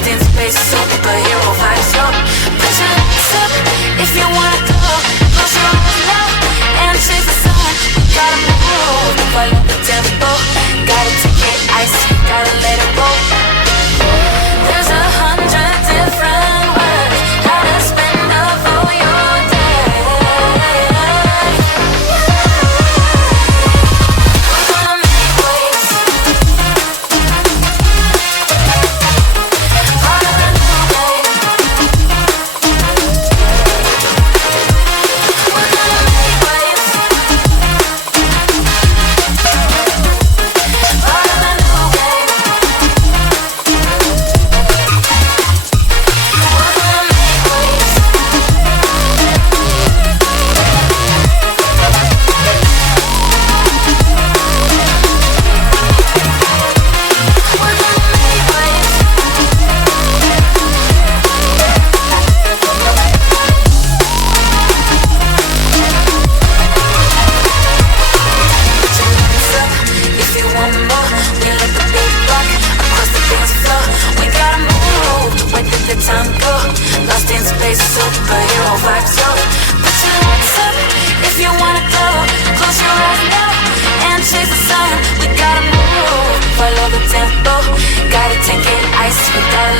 lost in space, superhero vibes, yo. Put your hands up if you wanna go. Close your eyes now and chase the sun. We gotta move, follow the tempo. Gotta take it ice, gotta let it roll. There's 100 different ways how to spend up all your day. We're gonna make waves. Part of the new game. We're gonna make waves. Part of the new game. We're gonna make waves. We're gonna make waves. Put your hands up if you want more. We let the beat rock across the dance floor. We gotta move, where did the time go? Lost in space, superhero vibes, yo. Put your hands up if you wanna go. Close your eyes now and chase the sun. We gotta move, follow the tempo. Gotta take it ice, we gotta